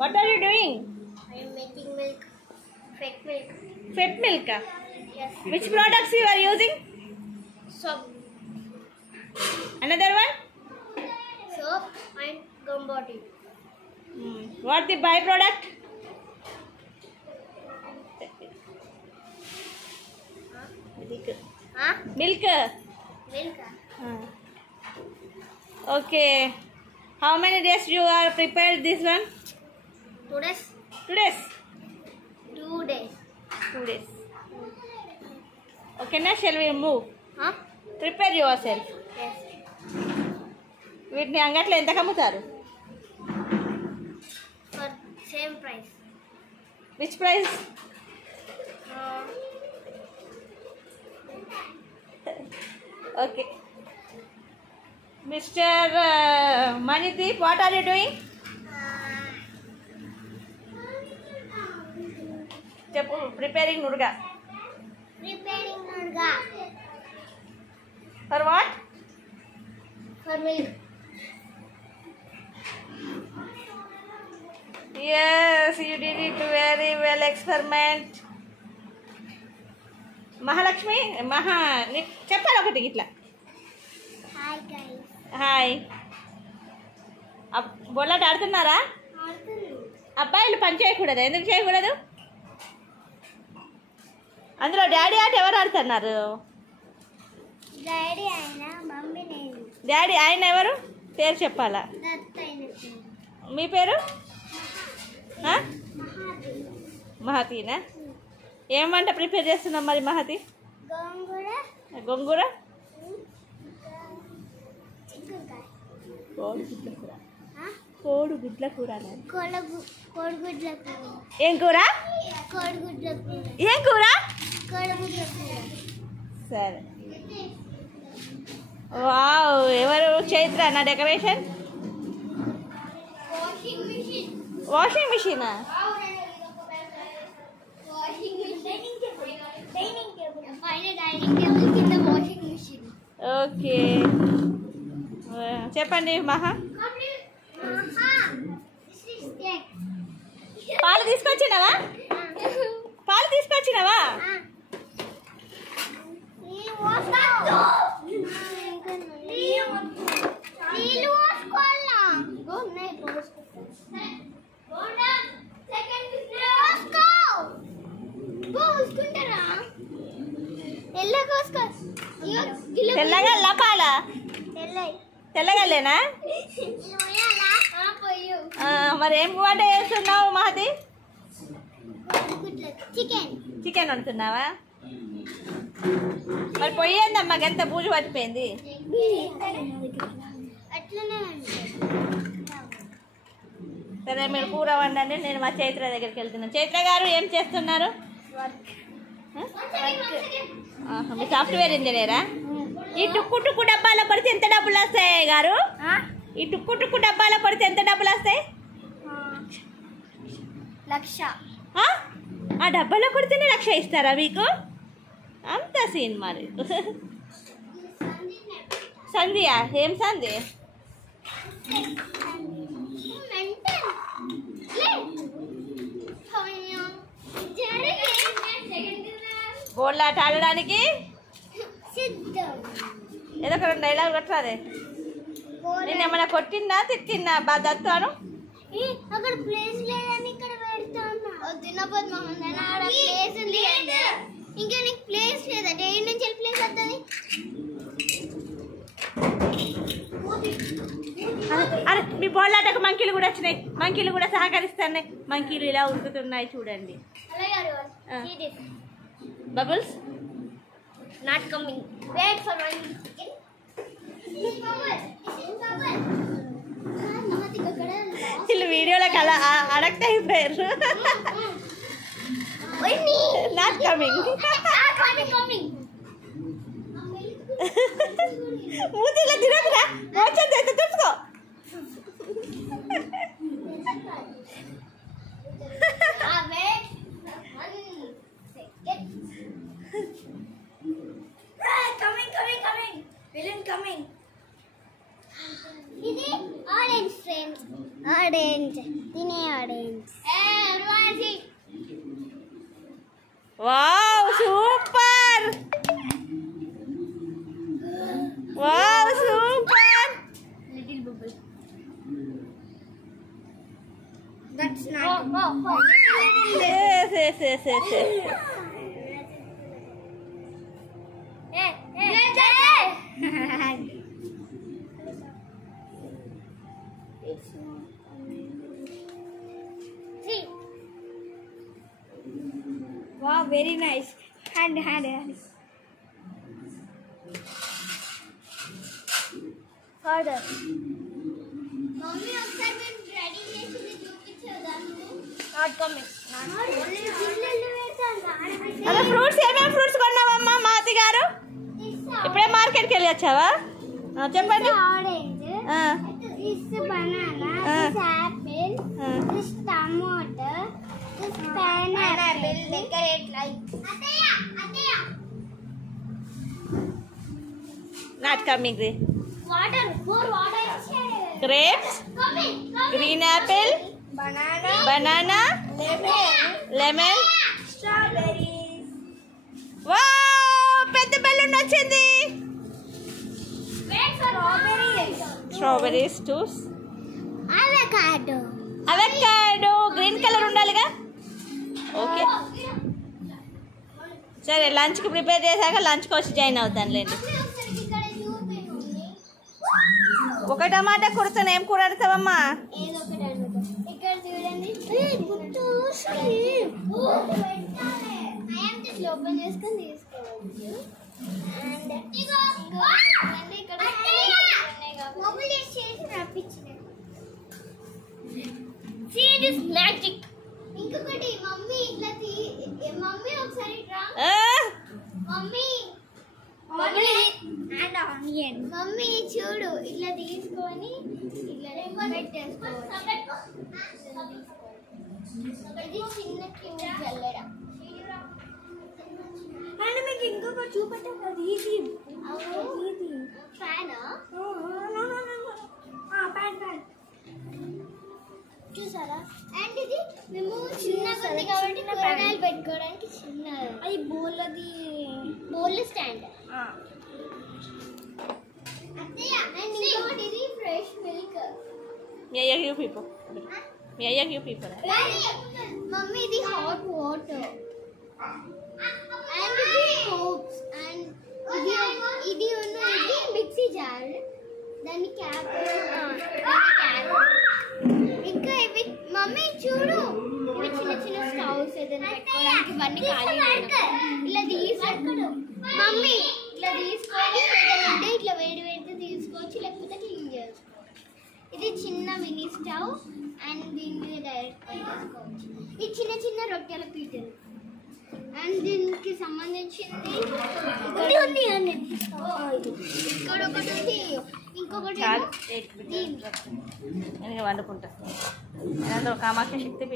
What are you doing? I am making milk. Fake milk. Fat milk. Yes. Which products you are using? Soap. Another one? Soap and gum bottle. What the byproduct? Huh? Milk. Milk. Okay. How many days you are prepared this one? 2 days. 2 days. 2 days. 2 days. Okay, now shall we move? Huh? Prepare yourself. Yes. వీటిని అంగట్లో ఎంతకు అమ్ముతారు? For same price. Which price? Okay. Mr. Manideep, what are you doing? చెప్పు. Preparing nurga. Preparing nurga. For what? For milk. Yes, you did it very well experiment. Mahalakshmi, నీకు చెప్పాలి ఒకటి ఇట్లా. Hi guys. Hi. బొల్లాట ఆడుతున్నారా? అబ్బాయిలు పని చేయకూడదు. ఎందుకు చేయకూడదు? అందులో డాడీ ఆట ఎవరు ఆడుతున్నారు? డాడీ ఆయన, మమ్మీ నేను. డాడీ ఆయన ఎవరు? పేరు చెప్పాలా? దత్త ఆయన పేరు. మీ పేరు? మహాది. మహతీనా? ఏం వంట ప్రిపేర్ చేస్తున్నాం మరి మహతి? గోంగూర. గోంగూర? చిక్కుడుకాయ. కోడిగుడ్ల కూర. Huh? కోడిగుడ్ల కూర. కోడిగుడ్ల కూర. ఏం కూర? కోడిగుడ్ల కూర. ఏం కూర? కోడిగుడ్ల కూర. సరే. వావ్, ఎవరు? చైత్ర నా డెకరేషన్? Washing machine. వాషింగ్ మిషనా? Washing machine. Dining table. పైన డైనింగ్ టేబుల్, కింద వాషింగ్ మిషన్. ఓకే. చెప్పండి మహా. పాలు తీసుకొచ్చినావా? పాలు తీసుకొచ్చినావా? తెల్లగల్లా పాలా? తెల్లగల్లేనా? మరి ఏం వంట చేస్తున్నావు మహతి? చికెన్ వండుతున్నావా? మరి పోయిందమ్మా, గంత బూజు పట్టిపోయింది. సరే, మీరు కూర వండండి, నేను మా చైత్ర దగ్గరికి వెళ్తున్నాను. చైత్ర గారు ఏం చేస్తున్నారు? మీ సాఫ్ట్వేర్ ఇంజనీరా? ఈ టుక్కు డబ్బాలో పడితే ఎంత డబ్బులు వస్తాయి గారు? ఈ టుక్కు డబ్బాలో పడితే ఎంత డబ్బులు వస్తాయి? 1,00,000. ఆ డబ్బాలో పడితేనే 1,00,000 ఇస్తారా మీకు? అంత సీన్ మరి. సంధియా? ఏం సంధి? బోర్లాట ఆడడానికి ఏదో ఒక 2 డైలాగ్ కొట్టారే. నేను ఏమైనా కొట్టిందా తిట్టిందా దత్తాను? అక్కడ ప్లేస్ లేదని ఇక్కడ పెడతాను. దినపద్ మోహన్ ఆడ ప్లేస్ ఉంది కదా, ఇంకా నీకు ప్లేస్ లేదా? దేని నుంచి ప్లేస్ వస్తుంది? అరే, మీ బోర్లాటకు మంకీలు కూడా వచ్చినాయి. మంకీలు కూడా సహకరిస్తున్నాయి. మంకీలు ఇలా ఉరుకుతున్నాయి చూడండి. Bubbles not coming. Wait for one వీళ్ళు వీడియోలకు అలా అడక్ట్ అయిపోయారు. Not coming. మూతిలో తిరగరా, వచ్చేది అయితే చూసుకో. ఇది ఆరెంజ్ ఫ్రేమ్. ఆరెంజ్. తినే audience wow super wow super little bubble that's not yes it's not see wow very nice hand further mummy ఒకసారి మేము రెడీ చేసింది చూపించదాము not coming only పిల్లలు వేస్తాను అలా ఫ్రూట్స్ ఏమేమి ఫ్రూట్స్ కొన్నావమ్మా మాతి గారు ఇప్పుడే మార్కెట్కి వెళ్ళి వచ్చావా చెప్పండి orange this banana this apple this tomato this pineapple decorate like ataya not coming water water grapes green apple banana lemon strawberries wow పెద్ద బెలూన్ వచ్చింది strawberries juice avocado green colour ఉండాలిగా ఓకే సరే లంచ్కి ప్రిపేర్ చేశాక లంచ్కి వచ్చి join అవుతానులేండి ఒక టమాటా కూరతో ఏం కూర ఆడతావమ్మా ఇక్కడ చూడండి ఓపెన్ చేసుకొని తీసుకోవచ్చు అండ్ ఇక్కడ మ్యాజిక్ ఇంకొకటి మమ్మీ ఇట్లా మమ్మీ ఒకసారి మమ్మీ అండ్ ఆనియన్ మమ్మీ చూడు ఇట్లా తీసుకొని ఇట్లా పెట్టేసుకోవచ్చు ఇది చిన్న కింద జల్లెడ అండ్ మీకు ఇంకొకటి చూపెట్టాలి ఇది ఫ్యాన్ ఫ్యాన్ చూసారా అండ్ ఇది మేము చిన్నగా ఉంది కాబట్టి కూరగాయలు పెట్టుకోవడానికి చిన్న అది బౌల్ స్టాండ్ అత్తయ్య అండ్ ఇంకొకటి ఇది ఫ్రెష్ మిల్క్ మమ్మీ ఇది హాట్ వాటర్ అండ్ ఇది సోప్స్ అండ్ ఇది మిక్సీ జార్ దాని క్యాప్ ఇంకా ఇవి మమ్మీ చూడు ఇవి చిన్న చిన్న స్టవ్స్ ఏదైనా పెట్టుకోవడానికి ఇవన్నీ ఖాళీ ఇలా తీసుకుంటాడు మమ్మీ ఇట్లా తీసుకొని ఏదైనా ఉంటే ఇట్లా వేడి వేడితే తీసుకోవచ్చు లేకపోతే క్లీన్ చేసుకోవచ్చు ఇది చిన్న మినీ స్టవ్ అండ్ దీని మీద డైరెక్ట్ చేసుకోవచ్చు ఇది చిన్న చిన్న రొట్టెల పీటలు అండ్ దీనికి సంబంధించింది ఉంది ఇక్కడ ఒకటి ఉంది ఇంకొకటి వండుకుంటా కామాఖ్య శక్తి